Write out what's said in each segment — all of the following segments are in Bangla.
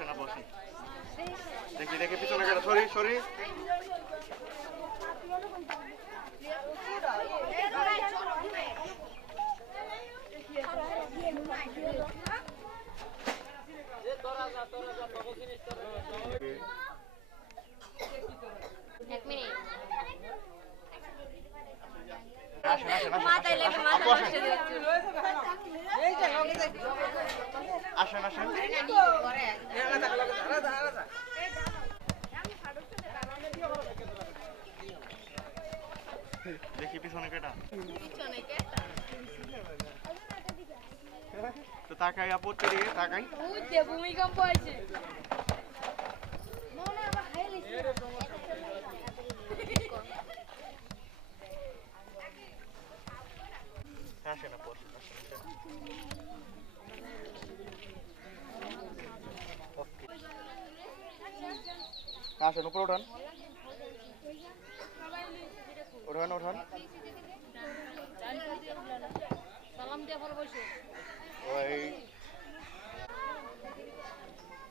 আসেন আপু আসেন। দেখি দেখি পিছনে কেটে সরি সরি। এক মিনিট। মাথায় লেগে মাথা আসেন। নষ্ট আসেন আসেন দেখি। পিছনে কেটা। তো তাকাই আপু দিকে তাকাই। ভূমিকম্প হয়েছে। আসেন আপু আসেন আসেন আসেন ওকে আসেন উপরে উঠান। উঠান উঠান। সালাম দিয়ে পরে বসে। ওই।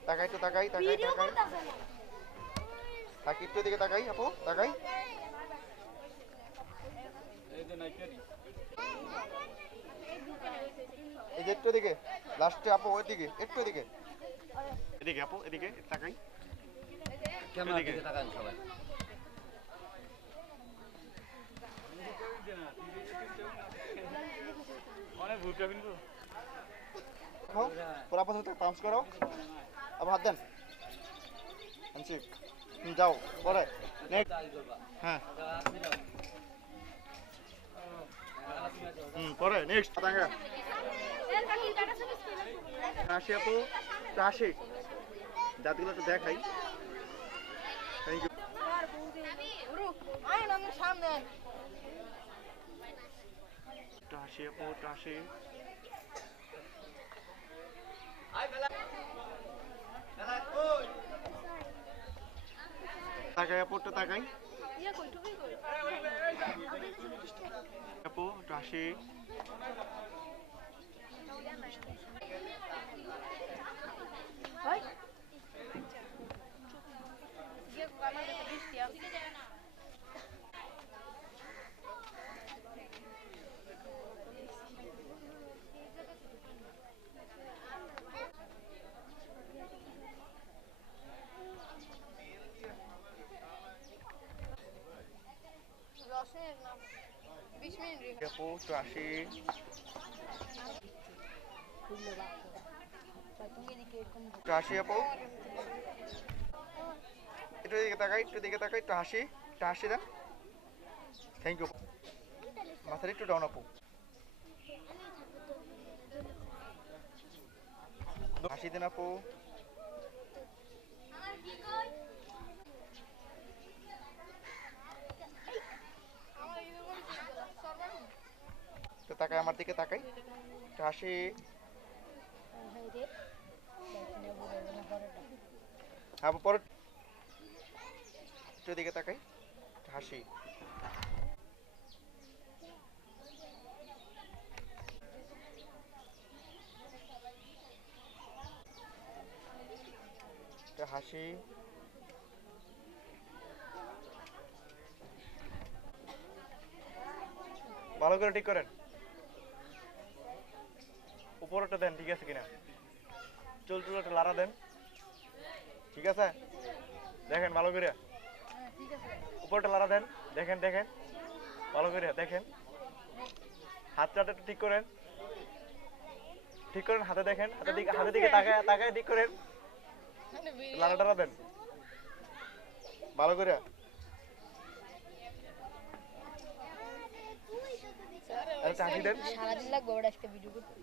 তাকাই তো তাকাই তাকাই তাকাই। তাকি একটু দিকে তাকাই আপু তাকাই। এই যে একটু দিকে লাস্টে আপু ওই দিকে একটু দিকে এদিকে আপু এদিকে তাকাই। ক্যামেরার এদিকে। দিকে তাকান সবাই। খাও পুরা আপু ধরতে পাউন্স করো আবার হাত দেন। আনছি। যাও পরে। নেক্সট হ্যাঁ। হুম পরে। নেক্সট আসি আপু জাতগুলো দেখাই। থ্যাংক ইউ হাসি আপু হাসি তাকাই আপু একটু তাকাই আপু হাসি আপু একটু হাসি একটু হাসি আপু। একটু দিকে তাকাই, একটু দিকে তাকাই, একটু হাসি একটু হাসি দেন। থ্যাংক ইউ মাথার একটু ডাউন আপু। হাসি দেন, আপু। তো তাকাই আমার দিকে তাকাই। হাসি। হ্যাঁ দিকে তাকাই। হাসি। হাসি। ভালো করে ঠিক করেন। উপরটা দেন, ঠিক আছে কিনা? চুল একটা লাড়া দেন। ঠিক আছে? দেখেন, ভালো করে উপরটা লাড়া দেন। দেখেন দেখেন। ভালো করে দেখেন। হাত চাটা একটু ঠিক করেন। ঠিক করেন, হাতে দেখেন। হাতের দিকে হাতের দিকে তাকায় তাকায় ঠিক করেন। লাড়া টাড়া দেন। ভালো করে সারাদিন লাগবে ওটা একটা ভিডিও করতে।